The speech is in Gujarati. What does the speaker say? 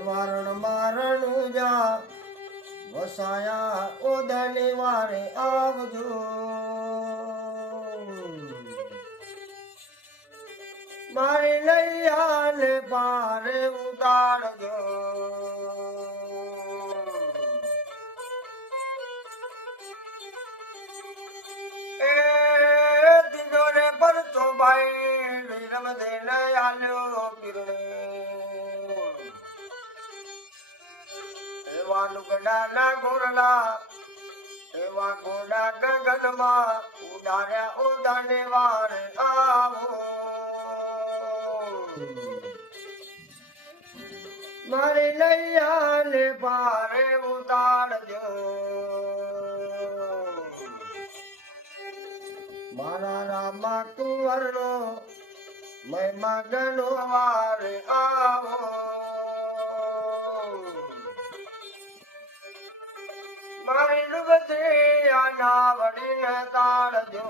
મારણ મારણું જા વસાયા ઓધની વારે આવજો મારી નૈયાને પારે ઉતારજો એ દીધો રે પરચો ભાઈ વિરમ દેને આલ્યો પીરણે એવા લુગડાના ગોરલા એવા ઘોડા ગગનમાં ઉડાડ્યા ઉડાને વારે આવો મારી નૈયાને પારે ઉતારજો મારા રામા કુંવરનો મહિમા ગણો વારે આવો મારી ડૂબતી આના વડીને તાળજો